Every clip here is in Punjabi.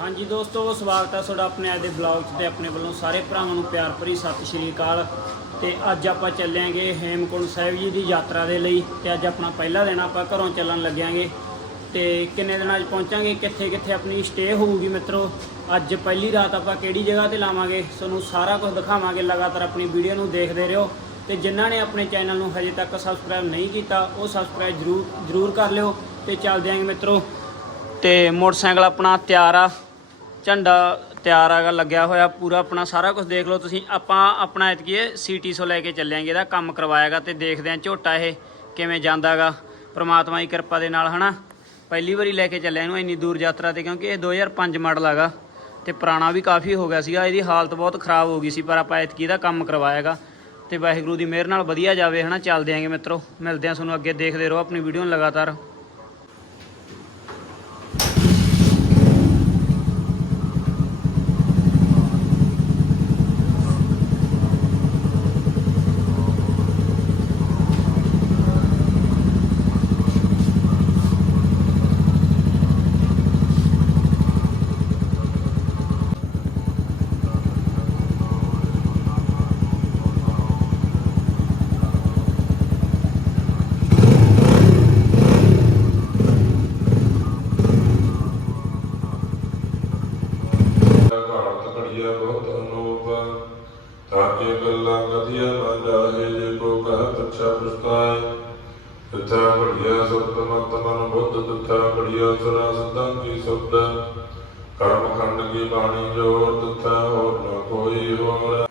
ਹਾਂਜੀ ਦੋਸਤੋ, ਸਵਾਗਤ ਹੈ ਤੁਹਾਡਾ ਆਪਣੇ ਅੱਜ ਦੇ ਬਲੌਗ 'ਚ ਤੇ ਆਪਣੇ ਵੱਲੋਂ ਸਾਰੇ ਭਰਾਵਾਂ ਨੂੰ ਪਿਆਰ ਭਰੀ ਸਤਿ ਸ਼੍ਰੀ ਅਕਾਲ। ਤੇ ਅੱਜ ਆਪਾਂ ਚੱਲਾਂਗੇ ਹੇਮਕੁੰਟ ਸਾਹਿਬ ਜੀ ਦੀ ਯਾਤਰਾ ਦੇ ਲਈ ਤੇ ਅੱਜ ਆਪਣਾ ਪਹਿਲਾ ਦਿਨ ਆਪਾਂ ਘਰੋਂ ਚੱਲਣ ਲੱਗਿਆਂਗੇ। ਤੇ ਕਿੰਨੇ ਦਿਨਾਂ 'ਚ ਪਹੁੰਚਾਂਗੇ ਕਿੱਥੇ ਕਿੱਥੇ ਆਪਣੀ ਸਟੇ ਹੋਊਗੀ ਮਿੱਤਰੋ? ਅੱਜ ਪਹਿਲੀ ਰਾਤ ਆਪਾਂ ਕਿਹੜੀ ਜਗ੍ਹਾ ਤੇ ਲਾਵਾਂਗੇ, ਤੁਹਾਨੂੰ ਸਾਰਾ ਕੁਝ ਦਿਖਾਵਾਂਗੇ, ਲਗਾਤਾਰ ਆਪਣੀ ਵੀਡੀਓ ਨੂੰ ਦੇਖਦੇ ਰਹੋ। ਤੇ ਜਿਨ੍ਹਾਂ ਨੇ ਆਪਣੇ ਚੈਨਲ ਨੂੰ ਹਜੇ ਤੱਕ ਸਬਸਕ੍ਰਾਈਬ ਨਹੀਂ ਕੀਤਾ, ਉਹ ਸਬਸਕ੍ਰਾਈਬ ਜਰੂਰ ਜਰੂਰ ਕਰ ਲਿਓ ਤੇ ਚੱਲਦੇ ਆਂਗੇ ਮਿੱਤਰੋ। ਤੇ ਮੋਟਰਸਾਈਕਲ ਆਪਣਾ ਤਿਆਰ ਆ। ਝੰਡਾ ਤਿਆਰ ਆਗਾ ਲੱਗਿਆ ਹੋਇਆ ਪੂਰਾ ਆਪਣਾ ਸਾਰਾ ਕੁਝ ਦੇਖ ਲਓ ਤੁਸੀਂ। ਆਪਾਂ ਆਪਣਾ ਇਤਕੀ ਸੀਟੀ ਸੋ ਲੈ ਕੇ ਚੱਲਾਂਗੇ ਇਹਦਾ ਕੰਮ ਕਰਵਾਇਆਗਾ ਤੇ ਦੇਖਦੇ ਆਂ ਝੋਟਾ ਇਹ ਕਿਵੇਂ ਜਾਂਦਾਗਾ। ਪ੍ਰਮਾਤਮਾ ਦੀ ਕਿਰਪਾ ਦੇ ਨਾਲ, ਹਨਾ? ਪਹਿਲੀ ਵਾਰੀ ਲੈ ਕੇ ਚੱਲਿਆ ਇਹਨੂੰ ਇੰਨੀ ਦੂਰ ਯਾਤਰਾ ਤੇ, ਕਿਉਂਕਿ ਇਹ 2005 ਮਾਡਲ ਹੈਗਾ ਤੇ ਪੁਰਾਣਾ ਵੀ ਕਾਫੀ ਹੋ ਗਿਆ ਸੀਗਾ। ਇਹਦੀ ਹਾਲਤ ਬਹੁਤ ਖਰਾਬ ਹੋ ਗਈ ਸੀ, ਪਰ ਆਪਾਂ ਇਤਕੀ ਇਹਦਾ ਕੰਮ ਕਰਵਾਇਆਗਾ ਤੇ ਵਾਹਿਗੁਰੂ ਦੀ ਮਿਹਰ ਨਾਲ ਵਧੀਆ ਜਾਵੇ, ਹਨਾ? ਚੱਲਦੇ ਆਂਗੇ ਮਿੱਤਰੋ, ਮਿਲਦੇ ਆਂ ਤੁਹਾਨੂੰ ਅੱਗੇ, ਦੇਖਦੇ ਰਹੋ ਆਪਣੀ ਵੀਡੀਓ ਨੂੰ ਲਗਾਤਾਰ ਘਾਟ ਘੜੀਆ ਬਹੁਤ ਅਨੂਪ ਤਾਕੇ ਗੱਲਾਂ ਕਥੀਆ ਨਾ ਜਾਹੇ ਜੇ ਕੋ ਕਹ ਪਛਾ ਪਛਤਾਏ ਤਥਾ ਘੜੀਆ ਸੁਰਤ ਮਤ ਮਨ ਬੁੱਧ ਤਥਾ ਘੜੀਆ ਸੁਰਾ ਸਦਾਂ ਕੀ ਸੁਧ ਕਰਮ ਖੰਡ ਕੀ ਬਾਣੀ ਜੋਰ ਤਥਾ ਹੋਰ ਨ ਕੋਈ ਹੋਰ।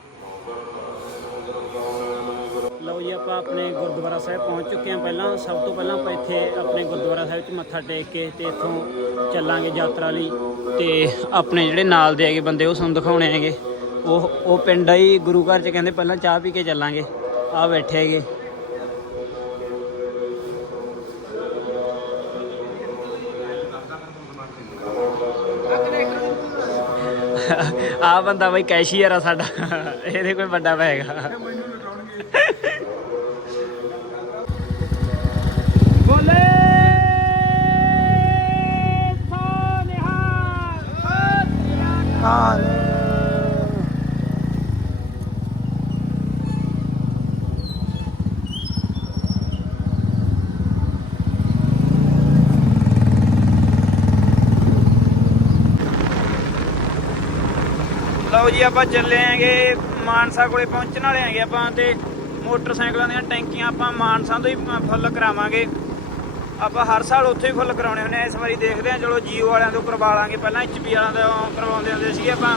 ਲਓ ਜੀ, ਆਪਾਂ ਆਪਣੇ ਗੁਰਦੁਆਰਾ ਸਾਹਿਬ ਪਹੁੰਚ ਚੁੱਕੇ ਹਾਂ। ਪਹਿਲਾਂ ਸਭ ਤੋਂ ਪਹਿਲਾਂ ਆਪਾਂ ਇੱਥੇ ਆਪਣੇ ਗੁਰਦੁਆਰਾ ਸਾਹਿਬ 'ਚ ਮੱਥਾ ਟੇਕ ਕੇ ਤੇ ਇੱਥੋਂ ਚੱਲਾਂਗੇ ਯਾਤਰਾ ਲਈ। ਤੇ ਆਪਣੇ ਜਿਹੜੇ ਨਾਲ ਦੇ ਹੈਗੇ ਬੰਦੇ, ਉਹ ਸਾਨੂੰ ਦਿਖਾਉਣੇ ਹੈਗੇ। ਉਹ ਉਹ ਪਿੰਡ ਆਈ ਗੁਰੂ ਘਰ 'ਚ ਕਹਿੰਦੇ ਪਹਿਲਾਂ ਚਾਹ ਪੀ ਕੇ ਚੱਲਾਂਗੇ। ਆ ਬੈਠੇ ਹੈਗੇ। ਆ ਬੰਦਾ ਬਈ ਕੈਸ਼ੀਅਰ ਆ ਸਾਡਾ। ਇਹਦੇ ਕੋਈ ਵੱਡਾ ਪੈਗਾ ਬੋਲੇ ਕਾਲ। ਲਓ ਜੀ, ਆਪਾਂ ਚੱਲੇ ਆਂਗੇ ਮਾਨਸਾ ਕੋਲੇ ਪਹੁੰਚਣ ਵਾਲੇ ਆਂਗੇ ਆਪਾਂ ਤੇ ਮੋਟਰਸਾਈਕਲਾਂ ਦੀਆਂ ਟੈਂਕੀਆਂ ਆਪਾਂ ਮਾਨਸਾ ਤੋਂ ਹੀ ਫੁੱਲ ਕਰਾਵਾਂਗੇ। ਆਪਾਂ ਹਰ ਸਾਲ ਉੱਥੇ ਹੀ ਫੁੱਲ ਕਰਾਉਣੇ ਹੁੰਦੇ ਆ, ਇਸ ਵਾਰੀ ਦੇਖਦੇ ਆ ਚਲੋ ਜੀਓ ਵਾਲਿਆਂ ਤੋਂ ਕਰਵਾ ਲਾਂਗੇ। ਪਹਿਲਾਂ ਐਚਪੀ ਵਾਲਿਆਂ ਤੋਂ ਕਰਵਾਉਂਦੇ ਹੁੰਦੇ ਸੀ ਆਪਾਂ,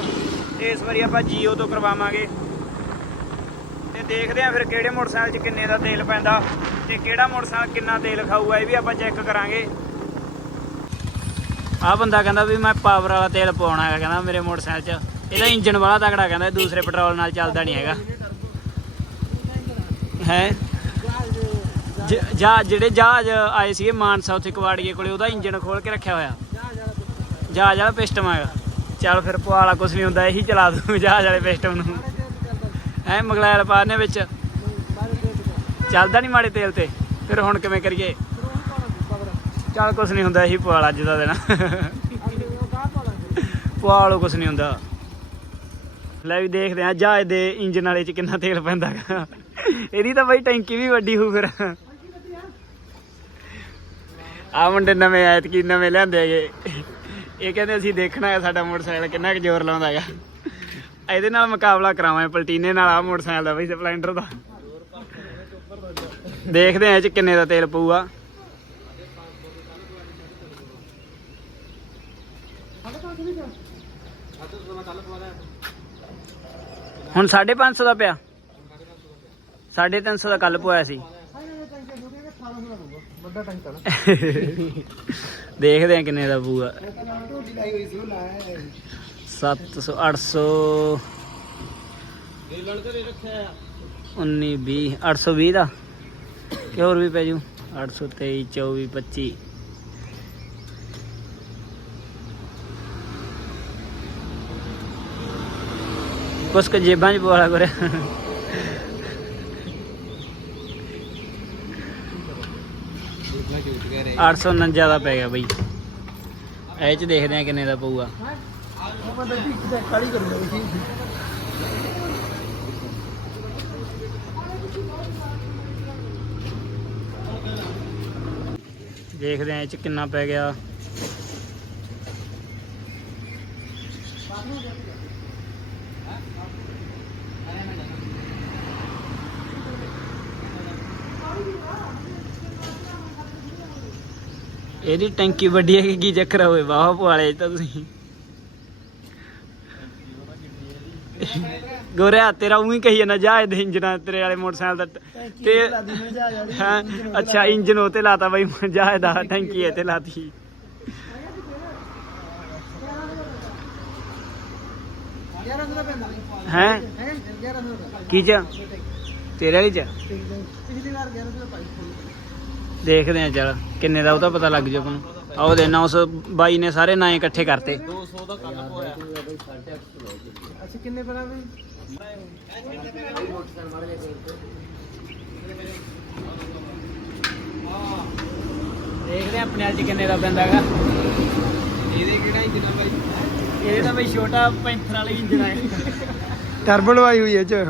ਤੇ ਇਸ ਵਾਰੀ ਆਪਾਂ ਜੀਓ ਤੋਂ ਕਰਵਾਵਾਂਗੇ। ਤੇ ਦੇਖਦੇ ਆ ਫਿਰ ਕਿਹੜੇ ਮੋਟਰਸਾਈਕਲ 'ਚ ਕਿੰਨੇ ਦਾ ਤੇਲ ਪੈਂਦਾ ਤੇ ਕਿਹੜਾ ਮੋਟਰਸਾਈਕਲ ਕਿੰਨਾ ਤੇਲ ਖਾਊਗਾ, ਇਹ ਵੀ ਆਪਾਂ ਚੈੱਕ ਕਰਾਂਗੇ। ਆ ਬੰਦਾ ਕਹਿੰਦਾ ਵੀ ਮੈਂ ਪਾਵਰ ਵਾਲਾ ਤੇਲ ਪਾਉਣਾ ਹੈ ਕਹਿੰਦਾ ਮੇਰੇ ਮੋਟਰਸਾਈਕਲ 'ਚ। ਇਹਦਾ ਇੰਜਨ ਵਾਲਾ ਤਕੜਾ ਕਹਿੰਦਾ ਇਹ ਦੂਸਰੇ ਪੈਟਰੋਲ ਨਾਲ ਚੱਲਦਾ ਨਹੀਂ ਹੈਗਾ। ਹੈ? ਜਾ ਜਿਹੜੇ ਜਹਾਜ਼ ਆਏ ਸੀਗੇ ਮਾਨਸਾ ਉੱਥੇ ਕਵਾੜੀਏ ਕੋਲੇ ਉਹਦਾ ਇੰਜਨ ਖੋਲ ਕੇ ਰੱਖਿਆ ਹੋਇਆ। ਜਹਾਜ਼ ਵਾਲਾ ਪਿਸਟਮ ਹੈਗਾ। ਚੱਲ ਫਿਰ ਪਵਾ ਵਾਲਾ ਕੁਝ ਨਹੀਂ ਹੁੰਦਾ ਇਹੀ ਚਲਾ ਦੂੰ ਜਹਾਜ਼ ਵਾਲੇ ਪਿਸਟਮ ਨੂੰ। ਐ ਮਗਲੈਲ ਪਾਣੇ ਵਿੱਚ। ਚੱਲਦਾ ਨਹੀਂ ਮਾੜੇ ਤੇਲ ਤੇ। ਫਿਰ ਹੁਣ ਕਿਵੇਂ ਕਰੀਏ? ਚੱਲ ਕੁਝ ਨਹੀਂ ਹੁੰਦਾ ਇਹੀ ਪਵਾ ਲਾ ਅੱਜ ਦਾ ਦਿਨ। ਪਵਾ ਲਓ ਕੁਝ ਨਹੀਂ ਹੁੰਦਾ। ਲੈ ਵੀ ਦੇਖਦੇ ਆ ਜਹਾਜ਼ ਦੇ ਇੰਜਨ ਵਾਲੇ ਚ ਕਿੰਨਾ ਤੇਲ ਪੈਂਦਾ ਇਹਦੀ ਤਾਂ ਬਈ ਟੈਂਕੀ ਵੀ ਵੱਡੀ ਹੋਊ ਫਿਰ। ਆ ਮੁੰਡੇ ਨਵੇਂ ਆਏ ਕੀ ਨਵੇਂ ਲਿਆਂਦੇ ਹੈਗੇ। ਇਹ ਕਹਿੰਦੇ ਅਸੀਂ ਦੇਖਣਾ ਹੈ ਸਾਡਾ ਮੋਟਰਸਾਈਕਲ ਕਿੰਨਾ ਕੁ ਜ਼ੋਰ ਲਾਉਂਦਾ ਹੈਗਾ ਇਹਦੇ ਨਾਲ ਮੁਕਾਬਲਾ ਕਰਾਵਾਂ ਪਲਟੀਨੇ ਨਾਲ ਆ ਮੋਟਰਸਾਈਕਲ ਦਾ ਬਈ ਸਪਲੈਂਡਰ ਦਾ। ਦੇਖਦੇ ਆ ਇਹ ਚ ਕਿੰਨੇ ਦਾ ਤੇਲ ਪਊਗਾ। ਹੁਣ 550 ਦਾ ਪਿਆ। 350 ਦਾ ਕੱਲ ਪਵਾਇਆ ਸੀ। ਵੱਡਾ ਟੈਂਕ ਆ ਦੇਖਦੇ ਆ ਕਿੰਨੇ ਦਾ ਪਊਗਾ। 700 800 19 20 820 ਦਾ। ਕਿ ਹੋਰ ਵੀ ਪੈ ਜੂ? 823 24 25 ਕੁਛ ਕੁ ਜੇਬਾਂ 'ਚ ਪਵਾਲਾ ਕਰਿਆ ਅੱਠ ਸੌ ਉਣੰਜਾ ਦਾ ਪੈ ਗਿਆ ਬਈ ਇਹ ਚ ਦੇਖਦੇ ਆ ਕਿੰਨੇ ਦਾ ਪਊਗਾ ਦੇਖਦੇ ਆਂ ਇਹ ਚ ਕਿੰਨਾ ਪੈ ਗਿਆ ਇਹਦੀ ਟੈਂਕੀ ਵੱਡੀ ਹੈ ਕਿ ਕੀ ਚੱਕਰ ਹੋਵੇ ਵਾਹ ਪਵਾਲੇ ਤਾਂ ਤੁਸੀਂ। ਗੋਰਿਆ ਤੇਰਾ ਉਹੀ ਕਹੀ ਜਾਂਦਾ ਜਾ ਇਹਦੇ ਇੰਜਨ ਤੇਰੇ ਵਾਲੇ ਮੋਟਰਸਾਈਕਲ ਦਾ ਤੇ ਹਾਂ ਅੱਛਾ ਇੰਜਨ ਉਤੇ ਲਾਤਾ ਬਾਈ ਜਾ ਇਹਦਾ ਟੈਂਕੀ ਤੇ ਲਾਤੀ। ਹੈ? ਕੀ ਚ? ਤੇਰੇ ਵਾਲੀ ਚ? ਪਿਛਲੀ ਵਾਰ ਗਿਆ ਤਾਂ ਪਾਈ ਦੇਖਦੇ ਆ ਚੱਲ ਕਿੰਨੇ ਦਾ ਉਹਦਾ ਪਤਾ ਲੱਗ ਜੂ ਆਪਾਂ ਨੂੰ। ਆਹ ਉਹਦੇ 900 ਬਾਈ ਨੇ ਸਾਰੇ ਨਾਂ ਇਕੱਠੇ ਕਰਤੇ। ਅੱਛਾ ਕਿੰਨੇ ਪੈਣਾ ਵੀ ਦੇਖਦੇ ਆ ਆਪਣੇ ਵਾਲ ਚ ਕਿੰਨੇ ਦਾ ਪੈਂਦਾ ਹੈਗਾ। ਇਹਦੇ ਕਿਹੜਾ ਇੰਜਨ ਆ ਬਾਈ ਇਹਦੇ ਤਾਂ ਬਈ ਛੋਟਾ ਪੈਂਥਰ ਵਾਲੀ ਇੰਜਨ ਹੈ ਟਰਬੋ ਲਵਾਈ ਹੋਈ ਹੈ ਚ।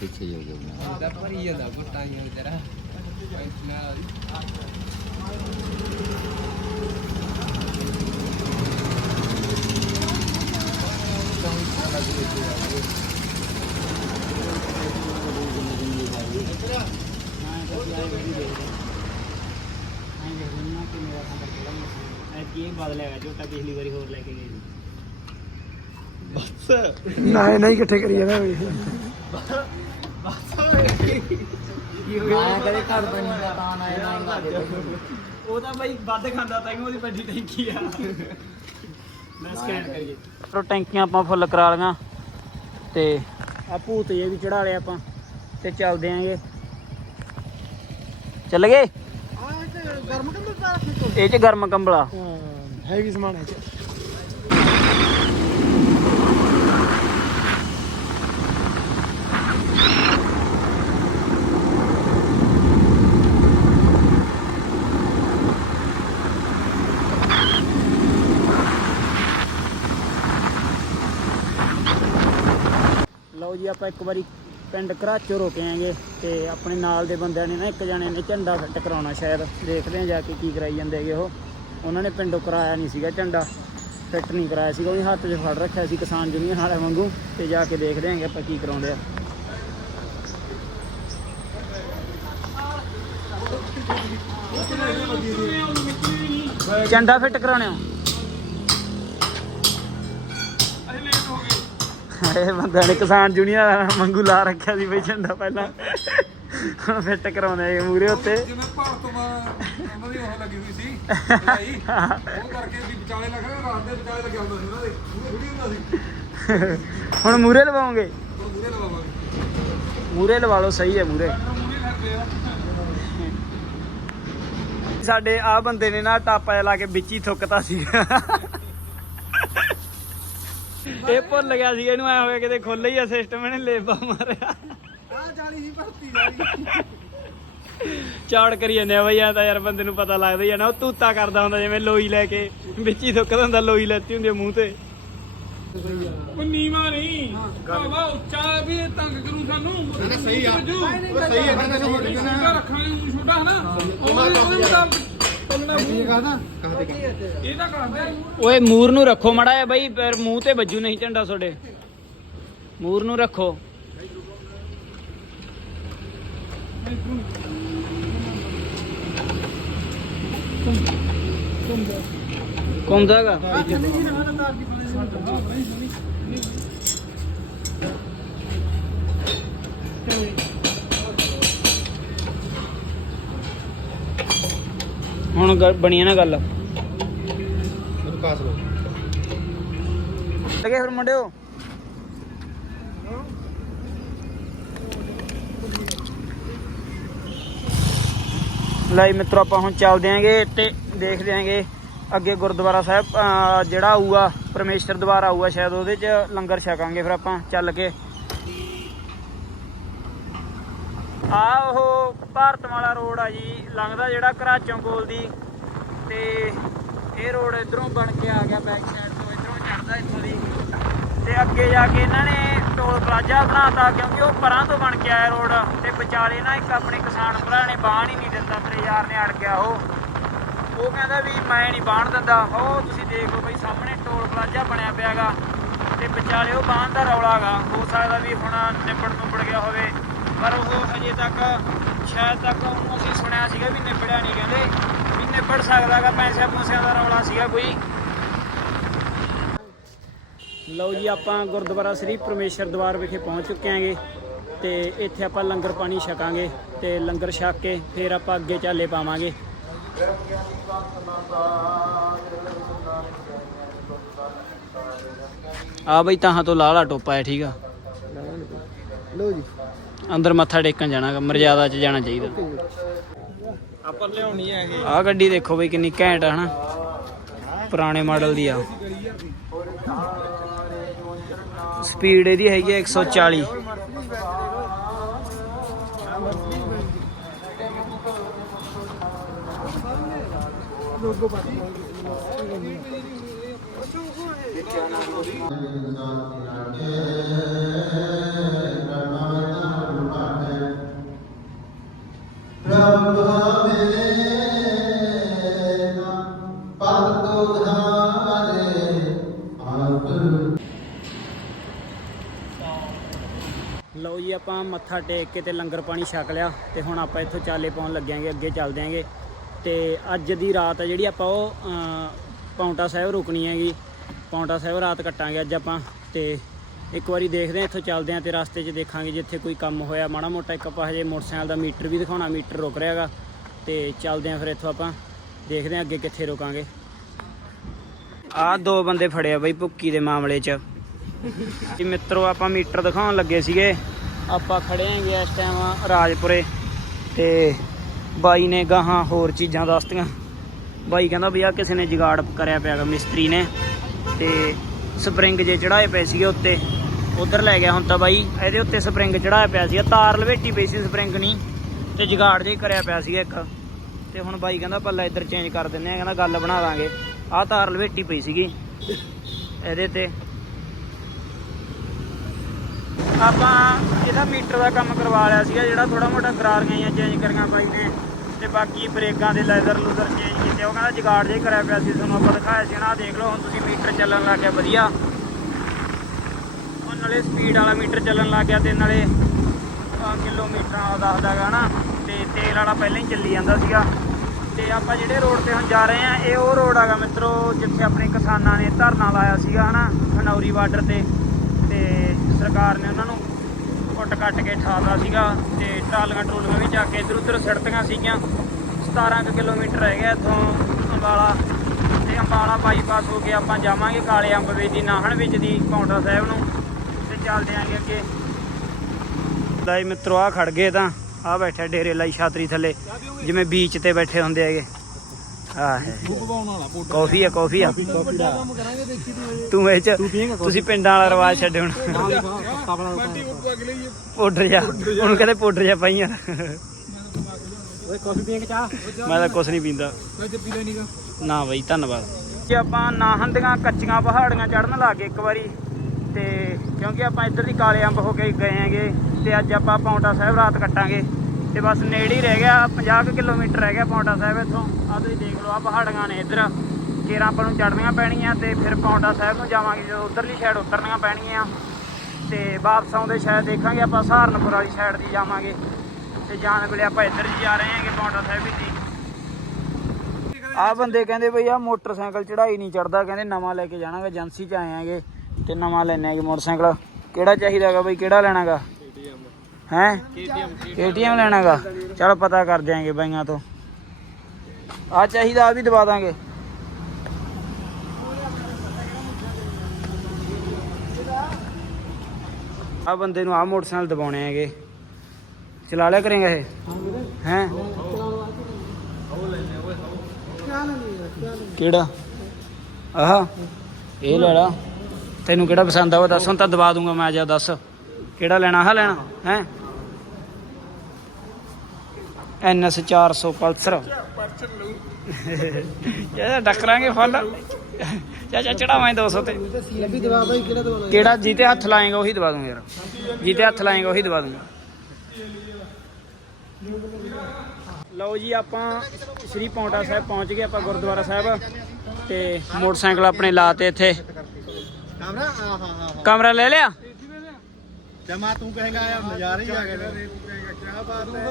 ਪਿੱਛੇ ਹੀ ਹੋ ਗਿਆ ਦਾ ਭਰੀ ਜਾਂਦਾ ਗੁੱਟਾਂ ਹੀ ਤੇਰਾ ਨਾਲ ਇਹ ਬਦਲਿਆ ਹੈਗਾ ਝੋਟਾ ਪਿਛਲੀ ਵਾਰੀ ਹੋਰ ਲੈ ਕੇ ਗਏ ਸੀ ਨਾ ਨਹੀਂ ਇਕੱਠੇ ਕਰੀ ਜਾਣਾ ਵੀ। ਆਇਆ ਕਦੇ ਘਰ ਦਾ ਨਹੀਂ ਤਾਂ ਨਾ ਨਾ ਉਹ ਤਾਂ ਬਾਈ ਵੱਧ ਖਾਂਦਾ ਤਾਂ ਉਹਦੀ ਵੱਡੀ ਟੈਂਕੀ ਆ। ਮੈਂ ਸਕੈਨ ਕਰੀਏ। ਪਰ ਟੈਂਕੀਆਂ ਆਪਾਂ ਫੁੱਲ ਕਰਾ ਲੀਆਂ ਤੇ ਆ ਭੂਤ ਜੇ ਵੀ ਚੜਾ ਲਿਆ ਆਪਾਂ ਤੇ ਚੱਲਦੇ ਆਂਗੇ ਚੱਲ ਗਏ? ਆ ਤੇ ਗਰਮ ਕੰਬਲ ਪਾ ਰੱਖੀ ਤੂੰ। ਇਹ ਚ ਗਰਮ ਕੰਬਲਾ। ਹਾਂ ਹੈਵੀ ਸਮਾਨ ਹੈ ਚ। ਆਪਾਂ ਇੱਕ ਵਾਰੀ ਪਿੰਡ ਘਰਾਚੋ ਰੋਕੇ ਆਂਗੇ ਤੇ ਆਪਣੇ ਨਾਲ ਦੇ ਬੰਦਿਆਂ ਨੇ ਨਾ ਇੱਕ ਜਣੇ ਨੇ ਝੰਡਾ ਫਿੱਟ ਕਰਾਉਣਾ ਸ਼ਾਇਦ। ਦੇਖਦੇ ਆਂ ਜਾ ਕੇ ਕੀ ਕਰਾਈ ਜਾਂਦੇ ਹੈਗੇ ਉਹ। ਉਹਨਾਂ ਨੇ ਪਿੰਡੋਂ ਕਰਾਇਆ ਨਹੀਂ ਸੀਗਾ ਝੰਡਾ। ਫਿੱਟ ਨਹੀਂ ਕਰਾਇਆ ਸੀਗਾ ਉਹਨੇ ਹੱਥ 'ਚ ਫੜ ਰੱਖਿਆ ਸੀ ਕਿਸਾਨ ਯੂਨੀਅਨ ਵਾਲੇ ਵਾਂਗੂ ਤੇ ਜਾ ਕੇ ਦੇਖਦੇ ਆਂਗੇ ਆਪਾਂ ਕੀ ਕਰਾਉਂਦੇ ਆ। ਝੰਡਾ ਫਿੱਟ ਕਰਾਉਣੇ ਹੋ ਇਹ ਬੰਦਾ ਨੇ ਕਿਸਾਨ ਯੂਨੀਅਨ ਵਾਂਗੂ ਲਾ ਰੱਖਿਆ ਸੀ ਬਈ ਝੰਡਾ ਪਹਿਲਾਂ। ਫਿੱਟ ਕਰਾਉਂਦੇ ਆ ਮੂਰੇ ਉੱਤੇ। ਜਿਵੇਂ ਭਾਰਤ ਮਾ ਉਹਨਾਂ ਦੀ ਉਹ ਲੱਗੀ ਹੋਈ ਸੀ ਲੜਾਈ ਉਹ ਕਰਕੇ ਵੀ ਵਿਚਾਲੇ ਲੱਗਣਾ ਰਾਤ ਦੇ ਵਿਚਾਲੇ ਲੱਗਿਆ ਹੁੰਦਾ ਸੀ ਉਹਨਾਂ ਦੇ। ਮੂਰੇ ਥੋੜੀ ਹੁੰਦਾ ਸੀ। ਹੁਣ ਮੂਰੇ ਲਵਾਉਂਗੇ। ਉਹ ਮੂਰੇ ਲਵਾਵਾਂਗੇ। ਮੂਰੇ ਲਵਾ ਲਓ ਸਹੀ ਹੈ ਮੂਰੇ। ਮੂਰੇ ਲੱਗੇ ਆ। ਸਾਡੇ ਆ ਬੰਦੇ ਨੇ ਨਾ ਟਾਪਾ ਜਿਹਾ ਲਾ ਕੇ ਵਿੱਚ ਹੀ ਥੁੱਕਤਾ ਸੀ। ਇਹ ਭੁੱਲ ਗਿਆ ਸੀ ਇਹਨੂੰ ਐ ਹੋਇਆ ਕਿਤੇ ਖੁੱਲ ਹੀ ਆ ਸਿਸਟਮ ਇਹਨੇ ਲੇਬਾ ਮਾਰਿਆ। ਆ ਜਾਲੀ ਸੀ ਭਰਤੀ ਜਾਲੀ। ਚਾੜ ਕਰੀ ਜਾਂਦੇ ਆ ਬਈ ਤਾਂ ਯਾਰ ਬੰਦੇ ਨੂੰ ਪਤਾ ਲੱਗਦਾ ਹੀ ਆ ਨਾ ਉਹ ਤੂਤਾ ਕਰਦਾ ਹੁੰਦਾ ਜਿਵੇਂ ਲੋਈ ਲੈ ਕੇ ਵਿੱਚ ਹੀ ਥੁੱਕਦਾ ਹੁੰਦਾ ਲੋਈ ਲੈਤੀ ਹੁੰਦੀ ਆ ਮੂੰਹ ਤੇ। ਉਹ ਨੀਵਾ ਨਹੀਂ। ਬਾਬਾ ਉੱਚਾ ਵੀ ਤੰਗ ਕਰੂ ਸਾਨੂੰ ਸਹੀ ਆ। ਸਹੀ ਆ ਫਿਰ ਤੈਨੂੰ ਛੋਟਾ ਰੱਖਾਂਗੇ ਛੋਟਾ ਹਨਾ ਉਹਦੇ ਉਹਦੇ ਮੁਤਾਬਕ ਚੱਲਣਾ ਪਊ। ਇਹ ਤਾਂ ਕਰਦੇ ਓਏ ਮੂਰ ਨੂੰ ਰੱਖੋ ਮੜਾ ਜਿਹਾ ਬਈ ਫਿਰ ਮੂੰਹ ਤੇ ਵੱਜੂ ਨਹੀਂ ਝੰਡਾ ਤੁਹਾਡੇ। ਮੂਰ ਨੂੰ ਰੱਖੋ। ਘੁੰਮਦਾ ਹੈਗਾ ਹੁਣ ਗੱਲ- ਬਣੀ ਆ ਨਾ ਗੱਲ। ਪਾਸ ਲੋ ਲੱਗੇ ਫਿਰ ਮੁੰਡਿਓ। ਲਈ ਮਿੱਤਰੋ ਆਪਾਂ ਹੁਣ ਚੱਲਦੇ ਆਂਗੇ ਤੇ ਦੇਖਦੇ ਆਂਗੇ ਅੱਗੇ ਗੁਰਦੁਆਰਾ ਸਾਹਿਬ ਅਹ, ਜਿਹੜਾ ਆਊਗਾ ਪਰਮੇਸ਼ਰ ਦੁਆਰ ਆਊਗਾ ਸ਼ਾਇਦ ਉਹਦੇ 'ਚ ਲੰਗਰ ਛਕਾਂਗੇ ਫਿਰ ਆਪਾਂ ਚੱਲ ਕੇ। ਆ ਉਹ ਭਾਰਤ ਵਾਲਾ ਰੋਡ ਆ ਜੀ, ਲੰਘਦਾ ਜਿਹੜਾ ਘਰਾਚੋਂ ਕੋਲ ਦੀ। ਤੇ ਇਹ ਰੋਡ ਇਧਰੋਂ ਬਣ ਕੇ ਆ ਗਿਆ ਬੈਕ ਸਾਈਡ ਤੋਂ, ਇਧਰੋਂ ਚੜਦਾ ਇੱਥੋਂ ਦੀ। ਤੇ ਅੱਗੇ ਜਾ ਕੇ ਇਹਨਾਂ ਨੇ ਟੋਲ ਪਲਾਜ਼ਾ ਬਣਾਤਾ, ਕਿਉਂਕਿ ਉਹ ਪਰਾਂ ਤੋਂ ਬਣ ਕੇ ਆਇਆ ਰੋਡ। ਤੇ ਵਿਚਾਲੇ ਨਾ ਇੱਕ ਆਪਣੇ ਕਿਸਾਨ ਭਰਾ ਨੇ ਬਾਹਣ ਹੀ ਨਹੀਂ ਦਿੱਤਾ ਤੇਰੇ ਯਾਰ ਨੇ ਅੜ ਗਿਆ ਉਹ। ਉਹ ਕਹਿੰਦਾ ਵੀ ਮੈਂ ਨਹੀਂ ਬਾਹਣ ਦਿੰਦਾ। ਉਹ ਤੁਸੀਂ ਦੇਖ ਲਓ ਬਈ ਸਾਹਮਣੇ ਟੋਲ ਪਲਾਜ਼ਾ ਬਣਿਆ ਪਿਆਗਾ ਤੇ ਵਿਚਾਲੇ ਉਹ ਬਾਹਣ ਦਾ ਰੌਲਾਗਾ ਹੋ ਸਕਦਾ ਵੀ ਹੁਣ ਨਿਬੜ ਨਿਬੜ ਗਿਆ ਹੋਵੇ। ਪਰ ਉਹ ਹਜੇ ਤੱਕ ਸ਼ਾਇਦ ਤੱਕ ਉਹਨੂੰ ਅਸੀਂ ਸੁਣਿਆ ਸੀਗਾ ਵੀ ਨਿਬੜਿਆ ਨਹੀਂ ਕਹਿੰਦੇ, ਵੀ ਨਿਬੜ ਸਕਦਾਗਾ ਪੈਸੇ ਪੂਸਿਆਂ ਦਾ ਰੌਲਾ ਸੀਗਾ ਕੋਈ। ਲਓ ਜੀ, ਆਪਾਂ ਗੁਰਦੁਆਰਾ ਸ੍ਰੀ ਪਰਮੇਸ਼ਰ ਦਵਾਰ ਵਿਖੇ ਪਹੁੰਚ ਚੁੱਕੇ ਆਂਗੇ ਤੇ ਇੱਥੇ ਆਪਾਂ ਲੰਗਰ ਪਾਣੀ ਛਕਾਂਗੇ ਤੇ ਲੰਗਰ ਛਕ ਕੇ ਫਿਰ ਆਪਾਂ ਅੱਗੇ ਚਾਲੇ ਪਾਵਾਂਗੇ। ਆ ਬਈ, ਤਾਹਾਂ ਤੋਂ ਲਾਲਾ ਟੋਪਾ ਹੈ ਠੀਕ ਆ? ਲੋ ਜੀ। ਅੰਦਰ ਮੱਥਾ ਟੇਕਣ ਜਾਣਾ ਮਰਜ਼ਾਦਾ 'ਚ ਜਾਣਾ ਚਾਹੀਦਾ। ਆਪਾਂ ਲਿਆਉਣੀ ਹੈ ਇਹ। ਆਹ ਗੱਡੀ ਦੇਖੋ ਬਈ ਕਿੰਨੀ ਘੈਂਟ ਆ ਹਨਾ? ਪੁਰਾਣੇ ਮਾਡਲ ਦੀ ਆ। ਸਪੀਡ ਇਹਦੀ ਹੈਗੀ ਆ 140 ਲਓ ਜੀ ਆਪਾਂ ਮੱਥਾ ਟੇਕ ਕੇ ਤੇ ਲੰਗਰ ਪਾਣੀ ਛਕ ਲਿਆ ਤੇ ਹੁਣ ਆਪਾਂ ਇੱਥੋਂ ਚਾਲੇ ਪਾਉਣ ਲੱਗਿਆਂਗੇ ਅੱਗੇ ਚੱਲਦੇ ਆਂਗੇ ਤੇ ਅੱਜ ਦੀ ਰਾਤ ਆ ਜਿਹੜੀ ਆਪਾਂ ਉਹ ਅਮ, ਪਾਉਂਟਾ ਸਾਹਿਬ ਰੁਕਣੀ ਹੈਗੀ। ਪਾਉਂਟਾ ਸਾਹਿਬ ਰਾਤ ਕੱਟਾਂਗੇ ਅੱਜ ਆਪਾਂ ਤੇ ਇੱਕ ਵਾਰੀ ਦੇਖਦੇ ਹਾਂ, ਇੱਥੋਂ ਚੱਲਦੇ ਆਂ ਤੇ ਰਸਤੇ 'ਚ ਦੇਖਾਂਗੇ ਜਿੱਥੇ ਕੋਈ ਕੰਮ ਹੋਇਆ। ਮਾੜਾ ਮੋਟਾ ਇੱਕ ਆਪਾਂ ਹਜੇ ਮੋਟਰਸਾਈਕਲ ਦਾ ਮੀਟਰ ਵੀ ਦਿਖਾਉਣਾ, ਮੀਟਰ ਰੁਕ ਰਿਹਾਗਾ ਤੇ ਚੱਲਦੇ ਆਂ ਫਿਰ ਇੱਥੋਂ ਆਪਾਂ। ਦੇਖਦੇ ਆਂ ਅੱਗੇ ਕਿੱਥੇ ਰੁਕਾਂਗੇ। ਆਹ ਦੋ ਬੰਦੇ ਫੜੇ ਆ ਬਈ ਭੁੱਕੀ ਦੇ ਮਾਮਲੇ 'ਚ। ਜੀ ਮਿੱਤਰੋ, ਆਪਾਂ ਮੀਟਰ ਦਿਖਾਉਣ ਲੱਗੇ ਸੀਗੇ। ਆਪਾਂ ਖੜੇ ਆਂਗੇ ਇਸ ਟਾਈਮ ਰਾਜਪੁਰੇ। ਤੇ ਬਾਈ ਨੇ ਗਾਹਾਂ ਹੋਰ ਚੀਜ਼ਾਂ ਦੱਸਤੀਆਂ। ਬਾਈ ਕਹਿੰਦਾ ਵੀ ਆ ਕਿਸੇ ਨੇ ਜੁਗਾੜ ਕਰਿਆ ਪਿਆਗਾ ਮਿਸਤਰੀ ਨੇ। ਤੇ ਸਪਰਿੰਗ ਜੇ ਚੜਾਏ ਪਏ ਸੀਗੇ ਉੱਤੇ। ਉਧਰ ਲੈ ਗਿਆ ਹੁਣ ਤਾਂ ਬਾਈ। ਇਹਦੇ ਉੱਤੇ ਸਪਰਿੰਗ ਚੜਾਇਆ ਪਿਆ ਸੀ ਤਾਰ ਲਵੇਟੀ ਪਈ ਸੀ ਸਪਰਿੰਗ ਨਹੀਂ ਤੇ ਜੁਗਾੜ ਜੇ ਕਰਿਆ ਪਿਆ ਸੀਗਾ ਇੱਕ। ਤੇ ਹੁਣ ਬਾਈ ਕਹਿੰਦਾ ਪੱਲਾ ਇੱਧਰ ਚੇਂਜ ਕਰ ਦਿੰਦੇ ਆ, ਕਹਿੰਦਾ ਗੱਲ ਬਣਾ ਦਾਂਗੇ। ਆਹ ਤਾਰ ਲਵੇਟੀ ਪਈ ਸੀਗੀ ਇਹਦੇ ਤੇ। ਆਪਾਂ ਇਹਦਾ ਮੀਟਰ ਦਾ ਕੰਮ ਕਰਵਾ ਲਿਆ ਸੀਗਾ, ਜਿਹੜਾ ਥੋੜਾ ਮੋਟਾ ਕਰਾਰ ਗਈਆਂ ਚੇਂਜ ਕਰੀਆਂ ਬਾਈ ਨੇ। ਤੇ ਬਾਕੀ ਬ੍ਰੇਕਾਂ ਦੇ ਲੈਦਰ ਲੂਦਰ ਚੇਂਜ ਕੀਤੇ, ਉਹ ਕਹਿੰਦਾ ਜਗਾੜ ਜੇ ਕਰਿਆ ਪਿਆ ਸੀ, ਤੁਹਾਨੂੰ ਆਪਾਂ ਦਿਖਾਇਆ ਸੀ ਨਾ ਦੇਖ ਲਓ, ਹੁਣ ਤੁਸੀਂ ਮੀਟਰ ਚੱਲਣ ਲੱਗ ਗਿਆ, ਵਧੀਆ। ਨਾਲੇ ਸਪੀਡ ਵਾਲਾ ਮੀਟਰ ਚੱਲਣ ਲੱਗ ਗਿਆ ਤੇ ਨਾਲੇ ਕਿਲੋਮੀਟਰਾਂ ਵਾਲਾ ਦੱਸਦਾ ਗਾ ਨਾ, ਤੇ ਤੇਲ ਵਾਲਾ ਪਹਿਲਾਂ ਹੀ ਚੱਲੀ ਜਾਂਦਾ ਸੀਗਾ। ਤੇ ਆਪਾਂ ਜਿਹੜੇ ਰੋਡ ਤੇ ਹੁਣ ਜਾ ਰਹੇ ਆ ਇਹ ਉਹ ਰੋਡ ਹੈਗਾ ਮਿੱਤਰੋ, ਜਿੱਥੇ ਆਪਣੇ ਕਿਸਾਨਾਂ ਨੇ ਧਰਨਾ ਲਾਇਆ ਸੀਗਾ ਹਨਾ, ਖਨੌਰੀ ਬਾਰਡਰ ਤੇ। ਤੇ ਸਰਕਾਰ ਨੇ ਉਹਨਾਂ ਨੂੰ ਕੁੱਟ ਕੱਟ ਕੇ ਠਾਤਾ ਸੀਗਾ ਤੇ ਟਰਾਲੀਆਂ ਟਰੂਲੀਆਂ ਵੀ ਜਾ ਕੇ ਇੱਧਰ ਉੱਧਰ ਸੜਤੀਆਂ ਸੀਗੀਆਂ। 17 ਕੁ ਕਿਲੋਮੀਟਰ ਰਹਿ ਗਿਆ ਇੱਥੋਂ ਅੰਬਾਲਾ। ਤੇ ਅੰਬਾਲਾ ਬਾਈਪਾਸ ਹੋ ਕੇ ਆਪਾਂ ਜਾਵਾਂਗੇ ਕਾਲੇ ਅੰਬ ਵਿੱਚ ਦੀ ਨਾਹਣ ਵਿੱਚ ਦੀ ਪੌਂਟਾ ਸਾਹਿਬ ਨੂੰ। ਚੱਲਦੇ ਆਂਗੇ ਅੱਗੇ। ਲਾਈ ਮਿੱਤਰੋ ਆ ਖੜ ਗਏ ਤਾਂ। ਆ ਬੈਠਾ ਡੇਰੇ ਲਾਈ ਛਾਤਰੀ ਥੱਲੇ। ਜਿਵੇਂ ਬੀਚ ਤੇ ਬੈਠੇ ਹੁੰਦੇ ਹੈਗੇ। ਕਾਫੀ ਆ ਕਾਫੀ ਆ। ਤੂੰ ਇਹ ਚ ਤੁਸੀਂ ਪਿੰਡਾਂ ਵਾਲਾ ਰਿਵਾਜ ਛੱਡੇ ਹੁਣ। ਪਾਊਡਰ ਜਾ ਉਹਨੂੰ ਕਹਿੰਦੇ ਪਾਊਡਰ ਜਾ ਪਾਈ ਓਏ ਕਾਫੀ ਪੀਂਗੇ ਚਾਹ ਮੈਂ ਤਾਂ ਕੁਛ ਨਹੀਂ ਪੀਂਦਾ। ਨਾ ਬਈ, ਧੰਨਵਾਦ। ਜੇ ਆਪਾਂ ਨਾਹੰਦੀਆਂ ਕੱਚੀਆਂ ਪਹਾੜੀਆਂ ਚੜਨ ਲੱਗੇ ਇੱਕ ਵਾਰੀ ਤੇ ਕਿਉਂਕਿ ਆਪਾਂ ਇੱਧਰ ਦੀ ਕਾਲੇ ਅੰਬ ਹੋ ਕੇ ਗਏ ਆਂਗੇ ਤੇ ਅੱਜ ਆਪਾਂ ਪੌਂਟਾ ਸਾਹਿਬ ਰਾਤ ਕੱਟਾਂਗੇ ਤੇ ਬਸ ਨੇੜੇ ਹੀ ਰਹਿ ਗਿਆ 50 ਕੁ ਕਿਲੋਮੀਟਰ ਰਹਿ ਗਿਆ ਪੌਂਟਾ ਸਾਹਿਬ ਇੱਥੋਂ। ਆ ਤੁਸੀਂ ਦੇਖ ਲਓ ਆ ਪਹਾੜੀਆਂ ਨੇ ਇੱਧਰ। ਕੇਰਾਂ ਆਪਾਂ ਨੂੰ ਚੜ੍ਹਨੀਆਂ ਪੈਣੀਆਂ ਤੇ ਫਿਰ ਪੌਂਟਾ ਸਾਹਿਬ ਨੂੰ ਜਾਵਾਂਗੇ, ਜਦੋਂ ਉਧਰਲੀ ਸਾਈਡ ਉਤਰਨੀਆਂ ਪੈਣਗੀਆਂ। ਤੇ ਵਾਪਸ ਆਉਂਦੇ ਸ਼ਾਇਦ ਦੇਖਾਂਗੇ ਆਪਾਂ ਸਹਾਰਨਪੁਰ ਵਾਲੀ ਸਾਈਡ ਦੀ ਜਾਵਾਂਗੇ। ਤੇ ਜਾਣ ਵੇਲੇ ਆਪਾਂ ਇੱਧਰ ਹੀ ਜਾ ਰਹੇ ਹਾਂਗੇ ਪੌਂਟਾ ਸਾਹਿਬ ਵਿੱਚ ਹੀ। ਆ ਬੰਦੇ ਕਹਿੰਦੇ ਬਈ ਆ ਮੋਟਰਸਾਈਕਲ ਚੜਾਈ ਨਹੀਂ ਚੜਦਾ ਕਹਿੰਦੇ ਨਵਾਂ ਲੈ ਕੇ ਜਾਣਾਗਾ, ਏਜੰਸੀ ਚ ਆਏ ਆਂਗੇ ਤੇ ਨਵਾਂ ਲੈਣੇ ਆਗੇ ਮੋਟਰਸਾਈਕਲ। ਕਿਹੜਾ ਚਾਹੀਦਾਗਾ ਬਈ? ਕਿਹੜਾ ਲੈਣਾਗਾ? ਹੈ? KTM ਲੈਣਾਗਾ। ਚਲੋ ਪਤਾ ਕਰ ਦਿਆਂਗੇ ਬਾਈਆਂ ਤੋਂ। ਆ ਚਾਹੀਦਾ ਆ ਵੀ ਦਵਾ ਦਾਂਗੇ। ਆ ਬੰਦੇ ਨੂੰ ਆ ਮੋਟਰਸਾਈਕਲ ਦਬਾਉਣੇ ਹੈਗੇ। ਚਲਾ ਲਿਆ ਕਰੇਗਾ ਇਹ? ਹੈ? ਕਿਹੜਾ? ਆਹ, ਇਹ ਲੈ ਲਾ। ਤੈਨੂੰ ਕਿਹੜਾ ਪਸੰਦ ਆ, ਉਹ ਦੱਸ, ਹੁਣ ਤਾਂ ਦਵਾ ਦੂੰਗਾ ਮੈਂ ਜਾ ਦੱਸ। ਕਿਹੜਾ ਲੈਣਾ, ਆਹ ਲੈਣਾ, ਹੈ? N S 400 Pulsar. ਇਹ ਡੱਕਰਾਂਗੇ ਫੁੱਲ। ਚਾਚਾ ਚੜਾਵਾਂ 200 ਤੇ। ਲੱਭੀ ਦਵਾ ਬਾਈ ਕਿਹੜਾ ਦਵਾ ਕਿਹੜਾ ਜੀਤੇ ਹੱਥ ਲਾਏਗਾ, ਉਹੀ ਦਵਾ ਦੂੰ ਯਾਰ। ਜੀਤੇ ਹੱਥ ਲਾਏਗਾ, ਉਹੀ ਦਵਾ ਦੂੰਗਾ। ਲਓ ਜੀ, ਆਪਾਂ ਸ੍ਰੀ ਪੌਂਟਾ ਸਾਹਿਬ ਪਹੁੰਚ ਗਏ, ਆਪਾਂ ਗੁਰਦੁਆਰਾ ਸਾਹਿਬ ਤੇ ਮੋਟਰਸਾਈਕਲ ਆਪਣੇ ਲਾਤੇ ਇੱਥੇ। ਕਮਰਾ? ਆ ਹਾਂ ਹਾਂ ਕਮਰਾ ਲੈ ਲਿਆ? ਜਮਾ ਤੂੰ ਕਹੇਗਾ ਆ ਨਜ਼ਾਰੇ ਹੀ ਆ ਗਏ ਨੇ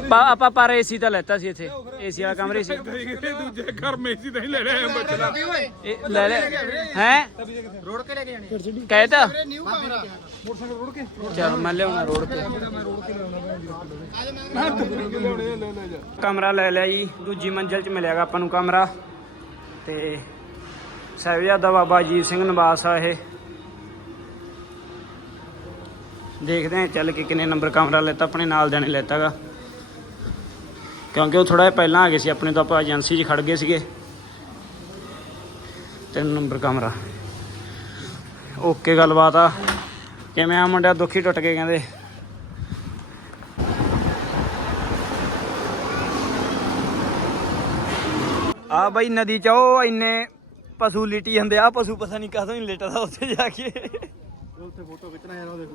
ਪਾ- ਆਪਾਂ ਪਰ ਏਸੀ ਤਾਂ ਲੈਤਾ ਸੀ ਇੱਥੇ। ਏਸੀ ਵਾਲਾ ਕਮਰੇ ਸੀ। ਦੂਜੇ ਘਰ ਮੇਸੀ ਤਾਂ ਹੀ ਲੈ ਰਿਹਾ ਬੱਚਾ ਇਹ ਲੈ ਲੈ ਹੈ? ਰੋਡ ਕੇ ਲੈ ਕੇ ਜਾਣੇ। ਕਹਿਤਾ ਨਿਊ ਕਮਰਾ ਮੋਟਰਸਾਈਕਲ ਰੋੜ ਕੇ ਚਲ ਮੈਂ ਲਿਆਉਣਾ ਰੋਡ ਤੇ। ਮੈਂ ਤੁਰ ਕੇ? ਲਿਆਉਣੇ ਆ, ਲੈ ਲੈ ਜਾ ਕਮਰਾ ਲੈ ਲਿਆ ਜੀ। ਦੂਜੀ ਮੰਜ਼ਲ 'ਚ ਮਿਲਿਆਗਾ ਆਪਾਂ ਨੂੰ ਕਮਰਾ। ਤੇ ਸਾਹਿਬਜ਼ਾਦਾ ਬਾਬਾ ਅਜੀਤ ਸਿੰਘ ਨਿਵਾਸ ਆ ਇਹ। ਦੇਖਦੇ ਹਾਂ ਚੱਲ ਕੇ ਕਿੰਨੇ ਨੰਬਰ ਕਮਰਾ ਲੈਤਾ, ਆਪਣੇ ਨਾਲ ਦੇ ਨੇ ਲੈਤਾਗਾ। ਕਿਉਂਕਿ ਉਹ ਥੋੜਾ ਜਿਹਾ ਪਹਿਲਾਂ ਆ ਗਏ ਸੀ, ਆਪਣੇ ਤੋਂ ਆਪਾਂ ਏਜੰਸੀ 'ਚ ਖੜ ਗਏ ਸੀਗੇ। ਤਿੰਨ ਨੰਬਰ ਕਮਰਾ। ਓਕੇ, ਗੱਲਬਾਤ ਆ। ਕਿਵੇਂ ਆ ਮੁੰਡਿਆ ਦੁਖੀ ਟੁੱਟ ਕੇ ਕਹਿੰਦੇ। ਆ ਬਈ ਨਦੀ ਚ, ਉਹ ਇੰਨੇ ਪਸ਼ੂ ਲਿਟੀ ਜਾਂਦੇ ਆ, ਪਸ਼ੂ ਪਤਾ ਨਹੀਂ ਕਦੋਂ ਹੀ ਲਿਟਦਾ ਉੱਥੇ ਜਾ ਕੇ। ਉੱਥੇ ਫੋਟੋ ਖਿੱਚਣਾ ਯਾਰ ਉਹਦੇ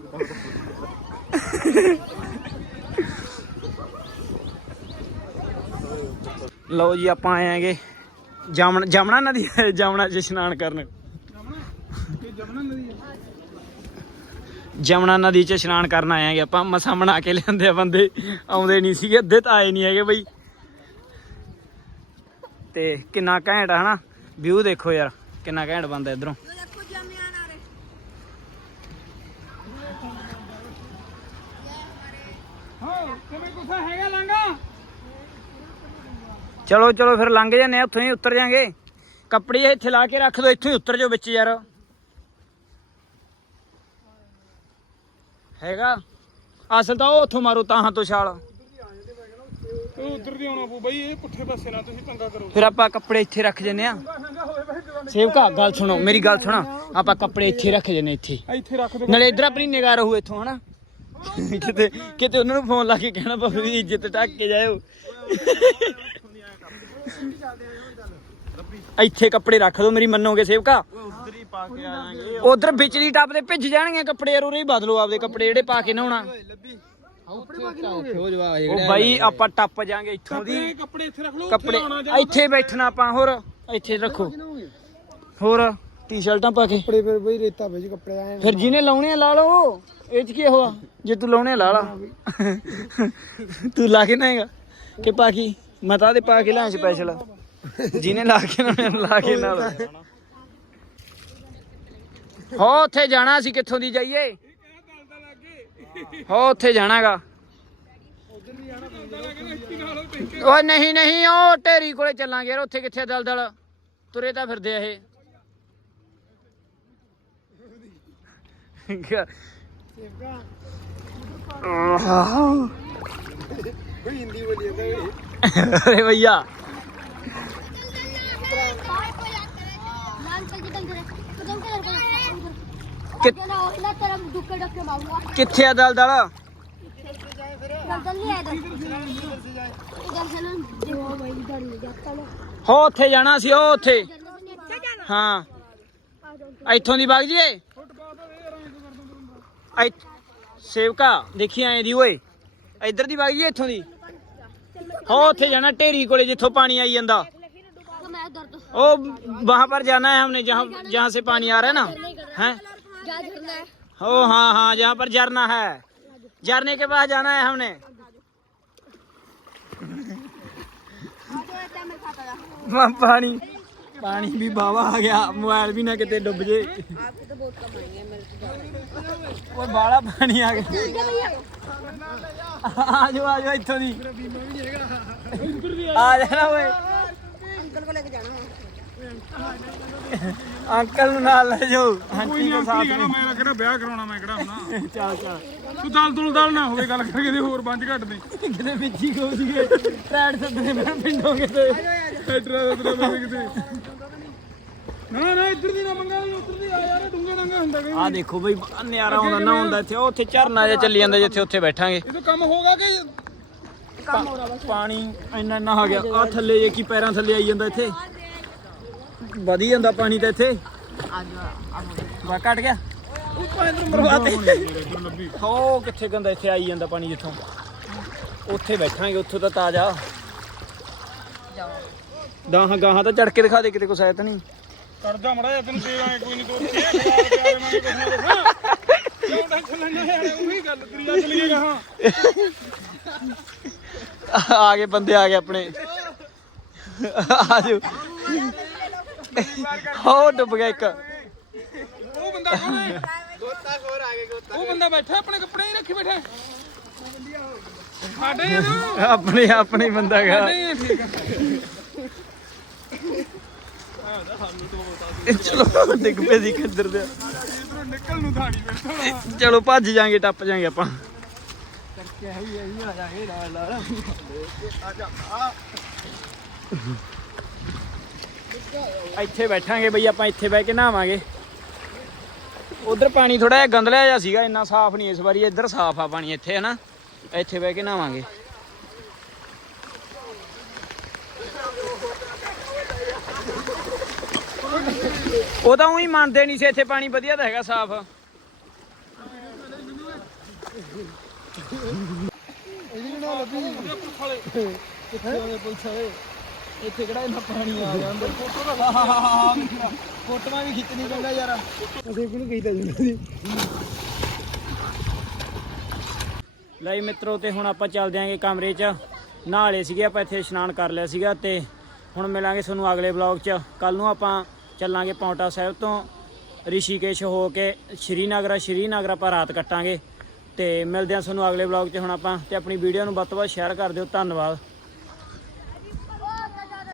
ਲਓ ਜੀ ਆਪਾਂ ਆਏ ਆਂਗੇ ਜਾਮਣ ਜਾਮਣਾ ਨਦੀ ਜਾਮਣਾ ਚ ਇਸ਼ਨਾਨ ਕਰਨ। ਜਮਨਾ ਨਦੀ ਚ ਇਸ਼ਨਾਨ ਕਰਨ ਆਏ ਆਂਗੇ ਆਪਾਂ। ਮਸਾ ਬਣਾ ਕੇ ਲਿਆਂਦੇ ਆ ਬੰਦੇ। ਆਉਂਦੇ ਨਹੀਂ ਸੀਗੇ ਅੱਧੇ ਤਾਂ ਆਏ ਨਹੀਂ ਹੈਗੇ ਬਈ। ਤੇ ਕਿੰਨਾ ਘੈਂਟ ਆ ਹਨਾ? ਵਿਊ ਦੇਖੋ ਯਾਰ ਕਿੰਨਾ ਘੈਂਟ ਬੰਦਾ ਇਧਰੋਂ ਹਾਂ ਕਿਵੇਂ ਗੁੱਸਾ ਹੈਗਾ ਲਾਂਗਾ ਚਲੋ ਚਲੋ ਫਿਰ ਲੰਘ ਜਾਂਦੇ ਆ ਉੱਥੋਂ ਹੀ ਉਤਰ ਜਾਾਂਗੇ। ਕੱਪੜੇ ਇੱਥੇ ਲਾ ਕੇ ਰੱਖ ਦੋ ਇੱਥੋਂ ਹੀ ਉਤਰ ਜਾਓ ਵਿੱਚ ਯਾਰ। ਹੈਗਾ? ਅਸਲ ਤਾਂ ਉਹ ਉੱਥੋਂ ਮਾਰੋ ਤਾਹਾਂ ਤੋਂ ਛਾਲ। ਉਹ ਉਧਰ ਦੀ ਆਉਣਾ ਪਊ ਬਈ ਇਹ ਪੁੱਠੇ ਪਾਸੇ ਨਾ ਤੁਸੀਂ ਪੰਗਾ ਕਰੋ। ਫਿਰ ਆਪਾਂ ਕੱਪੜੇ ਇੱਥੇ ਰੱਖ ਜੰਨੇ ਆ ਸੇਵਕਾ ਗੱਲ ਸੁਣੋ ਮੇਰੀ ਗੱਲ ਸੁਣਾ। ਆਪਾਂ ਕੱਪੜੇ ਇੱਥੇ ਰੱਖ ਜੰਨੇ ਇੱਥੇ। ਇੱਥੇ ਰੱਖ ਦੇ ਨਾਲੇ ਇਧਰ ਆਪਣੀ ਨਿਗਾਹ ਰਹੂ ਇੱਥੋਂ ਹਨਾ? ਕਿਤੇ ਕਿਤੇ ਉਹਨਾਂ ਨੂੰ ਫੋਨ ਲਾ ਕੇ ਕਹਿਣਾ ਪਵੇ ਵੀ ਇੱਜ਼ਤ ਢੱਕ ਕੇ ਜਾਇਓ। ਇੱਥੇ ਕੱਪੜੇ ਰੱਖ ਦੋ ਮੇਰੀ ਮੰਨੋਗੇ ਸੇਵਕਾ? ਉਧਰ ਹੀ ਪਾ ਕੇ ਆ ਜਾਾਂਗੇ ਉਧਰ ਵਿਚਲੀ ਟੱਪ ਦੇ ਭਿੱਜ ਜਾਣਗੇ ਕੱਪੜੇ ਯਾਰ ਉਰੇ ਹੀ ਬਦਲੋ ਆਪਦੇ ਕੱਪੜੇ ਜਿਹੜੇ ਪਾ ਕੇ ਨਹਾਉਣਾ। ਉਹ ਬਾਈ ਆਪਾਂ ਟੱਪ ਜਾਾਂਗੇ ਇੱਥੋਂ ਦੀ। ਕੱਪੜੇ ਇੱਥੇ ਰੱਖ ਲਓ ਕੱਪੜੇ ਇੱਥੇ ਬੈਠਣਾ ਆਪਾਂ ਹੋਰ ਇੱਥੇ ਰੱਖੋ। ਹੋਰ ਟੀ-ਸ਼ਰਟਾਂ ਪਾ ਕੇ। ਕੱਪੜੇ ਫਿਰ ਬਈ ਰੇਤਾ ਵਿੱਚ ਕੱਪੜੇ ਆਏ ਫਿਰ ਜਿਹਨੇ ਲਾਉਣੇ ਆ ਲਾ ਲਓ। ਇਹ ਚ ਕੀ ਹੋਆ ਜੇ ਤੂੰ ਲਾਉਣੇ ਆ, ਲਾ ਲਾ। ਤੂੰ ਲਾ ਕੇ ਨਾਏਗਾ ਕਿ ਪਾ ਕੀ? ਮੈਂ ਤਾਂ ਦੇ ਪਾ ਕੇ ਲਾਂ ਸਪੈਸ਼ਲ ਜਿਹਨੇ ਲਾ ਕੇ ਨਾ ਲਾ ਕੇ ਨਾਲ। ਹੋ ਉੱਥੇ ਜਾਣਾ ਸੀ ਕਿੱਥੋਂ ਦੀ ਜਾਈਏ? ਹੋ ਉੱਥੇ ਜਾਣਾਗਾ। ਓਏ ਨਹੀਂ ਨਹੀਂ ਉਹ ਢੇਰੀ ਕੋਲੇ ਚੱਲਾਂਗੇ ਯਾਰ ਉੱਥੇ ਕਿੱਥੇ ਦਲਦਲ? ਤੁਰੇ ਤਾਂ ਫਿਰਦੇ ਆ ਇਹ। ਹਿੰਦੀ ਬੋਲੀ ਜਾਂਦਾ अरे भैया किथे दल दल ਹੋ ਉੱਥੇ ਜਾਣਾ ਸੀ ਉਹ ਉੱਥੇ ਹਾਂ ਇੱਥੋਂ ਦੀ ਵਗ ਜੀਏ ਇੱਥ- ਸੇਵਕਾ ਦੇਖੀ ਐਂ ਦੀ ਓਏ ਇੱਧਰ ਦੀ ਵਗ ਜੀਏ ਇੱਥੋਂ ਦੀ ਹੋ ਉੱਥੇ ਜਾਣਾ ਢੇਰੀ ਕੋਲੇ ਜਿੱਥੋਂ ਪਾਣੀ ਆਈ ਜਾਂਦਾ ओ वहाँ पर जाना है हमने जहाँ जहाँ से पानी आ रहा है ना हैं ओ हाँ हाँ जहाँ पर झरना है झरने के पास जाना है हमने ਵਾ- ਪਾਣੀ ਵੀ ਬਾਵਾ ਆ ਗਿਆ ਮੋਬਾਈਲ ਵੀ ਨਾ ਕਿਤੇ ਡੁੱਬ ਜੇ। ਓਏ ਬਾਲਾ ਪਾਣੀ ਆ ਗਿਆ। ਆ ਜਾਓ ਆ ਜਾਓ ਇੱਥੋਂ ਦੀ। ਆ ਜਾਣਾ ਓਏ। ਅੰਕਲ ਨੂੰ ਨਾਲ ਲੈ ਜਾਓ। ਆਂਟੀ ਦੇ ਸਾਥ ਕਹਿਣਾ ਮੈਂ ਕਿਹੜਾ ਵਿਆਹ ਕਰਾਉਣਾ ਮੈਂ ਕਿਹੜਾ ਹੁਣਾ ਚੱਲ ਚੱਲ। ਤੂੰ ਦਲ ਦੁਲ ਦਲ ਨਾ ਹੋਵੇ ਗੱਲ ਕਰਕੇ ਦੇ ਹੋਰ ਬੰਜ ਘੱਟ ਦੇ। ਕਿਤੇ ਵਿੱਚ ਹੀ ਸੀਗੇ ਟਰੈਡ ਸੱਦਨੇ ਮੈਂ ਪਿੰਡੋਂ ਕਿਤੇ। ਐਡਰਾ ਉਧਰ ਮੈਂ ਕਿਤੇ। ਨਾ ਨਾ ਇੱਧਰ ਦੀ ਨਾ ਮੰਗਾ ਉੱਧਰ ਦੀ ਆ ਯਾਰ ਡੂੰਗਾ ਡੰਗਾ ਹੁੰਦਾ ਕਈ ਆ ਦੇਖੋ ਬਈ ਨਿਆਰਾ ਆਉਂਦਾ ਨਾ ਹੁੰਦਾ ਇੱਥੇ ਉਹ ਉੱਥੇ ਝਰਨਾ ਜਿਹਾ ਚੱਲੀ ਜਾਂਦਾ ਜਿੱਥੇ ਉੱਥੇ ਬੈਠਾਂਗੇ। ਇਹ ਤਾਂ ਕੰਮ ਹੋਗਾ ਕਿ ਪਾਣੀ ਇੰਨਾ ਇੰਨਾ ਆ ਗਿਆ ਆ ਥੱਲੇ ਜੇ ਕੀ ਪੈਰਾਂ ਥੱਲੇ ਆਈ ਜਾਂਦਾ ਇੱਥੇ। ਵਧੀ ਜਾਂਦਾ ਪਾਣੀ ਤਾਂ ਇੱਥੇ। ਵਾ ਕੱਟ ਗਿਆ। ਉਹ ਪਾਣੀ ਮਰਵਾਤੇ ਲੱਭੀ ਹੋ ਕਿੱਥੇ ਗੰਦਾ ਇੱਥੇ ਆਈ ਜਾਂਦਾ ਪਾਣੀ ਜਿੱਥੋਂ। ਉੱਥੇ ਬੈਠਾਂਗੇ ਉੱਥੋਂ ਤਾਂ ਤਾਜ਼ਾ। ਗਾਹਾਂ ਗਾਹਾਂ ਤਾਂ ਚੜ ਕੇ ਦਿਖਾ ਦੇ ਕਿਤੇ ਕੁਛ ਆਇਆ ਤਾਂ ਨਹੀਂ। ਕਰ ਜਾ ਮੜਾ ਤੈਨੂੰ ਦੇ ਦਾਂਗੇ ਕੋਈ ਨਹੀਂ ਦੋ ਤੇ ਖਵਾ ਪਿਆ ਦੇਵਾਂਗੇ ਕੁਛ ਨਾ ਕੁਛ। ਕਿਉਂ ਟੈਨਸ਼ਨ ਲੈਣਾ ਯਾਰ? ਉਹੀ ਗੱਲ ਕਰੀਆ ਚਲੀਏ ਕਹਾਂ ਆ ਗਏ ਬੰਦੇ ਆ ਗਏ ਆਪਣੇ। ਆ ਜਾਓ ਹੋ ਡੁੱਬ ਗਿਆ ਇੱਕ। ਉਹ ਬੰਦਾ ਕੌਣ ਹੈ? ਗੋਤਾ ਖੋਰ ਆ ਗਏ ਗੋਤਾ ਉਹ ਬੰਦਾ ਬੈਠਾ ਆਪਣੇ ਕੱਪੜੇ ਹੀ ਰੱਖੀ ਬੈਠਾ। ਸਾਡੇ ਆਪਣੇ ਆਪਣੇ ਬੰਦਾ ਗਾ। ਸਾਡੇ ਹੀ ਆ, ਠੀਕ ਆ। ਚਲੋ ਡਿੱਗ ਪਏ ਸੀ ਕਿੱਧਰ ਦੇ ਇਧਰੋਂ ਨਿਕਲ ਨੂੰ ਥਾੜੀ ਬੈਠਾ ਚਲੋ, ਭੱਜ ਜਾਾਂਗੇ, ਟੱਪ ਜਾਾਂਗੇ ਆਪਾਂ। ਇੱਥੇ ਬੈਠਾਂਗੇ ਬਈ, ਆਪਾਂ ਇੱਥੇ ਬਹਿ ਕੇ ਨਹਾਵਾਂਗੇ। ਉਧਰ ਪਾਣੀ ਥੋੜਾ ਜਿਹਾ ਗੰਦਲਾ ਜਿਹਾ ਸੀਗਾ, ਇੰਨਾ ਸਾਫ਼ ਨਹੀਂ, ਇਸ ਵਾਰੀ ਇੱਧਰ ਸਾਫ਼ ਆ ਪਾਣੀ ਇੱਥੇ, ਹਨਾ? ਇੱਥੇ ਬਹਿ ਕੇ ਨਹਾਵਾਂਗੇ। ਉਹ ਤਾਂ ਉਹੀ ਮੰਨਦੇ ਨਹੀਂ ਸੀ, ਇੱਥੇ ਪਾਣੀ ਵਧੀਆ ਤਾਂ ਹੈਗਾ ਸਾਫ਼। ਇੱਥੇ ਕਿਹੜਾ ਇੰਨਾ ਪਾਣੀ ਆ ਗਿਆ ਅੰਦਰ ਫੋਟੋ ਦਾ ਫੋਟੋਆਂ ਵੀ ਖਿੱਚਣੀ ਪੈਂਦਾ ਯਾਰ ਅਸੀਂ ਕਿਹਨੂੰ ਕਹੀਦਾ ਜੀ ਲਈ ਮਿੱਤਰੋ, ਤੇ ਹੁਣ ਆਪਾਂ ਚੱਲਦੇ ਆਂਗੇ ਕਮਰੇ 'ਚ। ਨਹਾਲੇ ਸੀਗੇ, ਆਪਾਂ ਇੱਥੇ ਇਸ਼ਨਾਨ ਕਰ ਲਿਆ ਸੀਗਾ ਤੇ ਹੁਣ ਮਿਲਾਂਗੇ ਤੁਹਾਨੂੰ ਅਗਲੇ ਵਲੌਗ 'ਚ। ਕੱਲ ਨੂੰ ਆਪਾਂ ਚੱਲਾਂਗੇ ਪੌਂਟਾ ਸਾਹਿਬ ਤੋਂ। ਰਿਸ਼ੀਕੇਸ਼ ਹੋ ਕੇ ਸ਼੍ਰੀਨਗਰ ਸ਼੍ਰੀਨਗਰ ਆਪਾਂ ਰਾਤ ਕੱਟਾਂਗੇ। ਤੇ ਮਿਲਦੇ ਹਾਂ ਤੁਹਾਨੂੰ ਅਗਲੇ ਵਲੌਗ 'ਚ ਹੁਣ ਆਪਾਂ। ਤੇ ਆਪਣੀ ਵੀਡੀਓ ਨੂੰ ਵੱਧ ਤੋਂ ਵੱਧ ਸ਼ੇਅਰ ਕਰ ਦਿਓ। ਧੰਨਵਾਦ।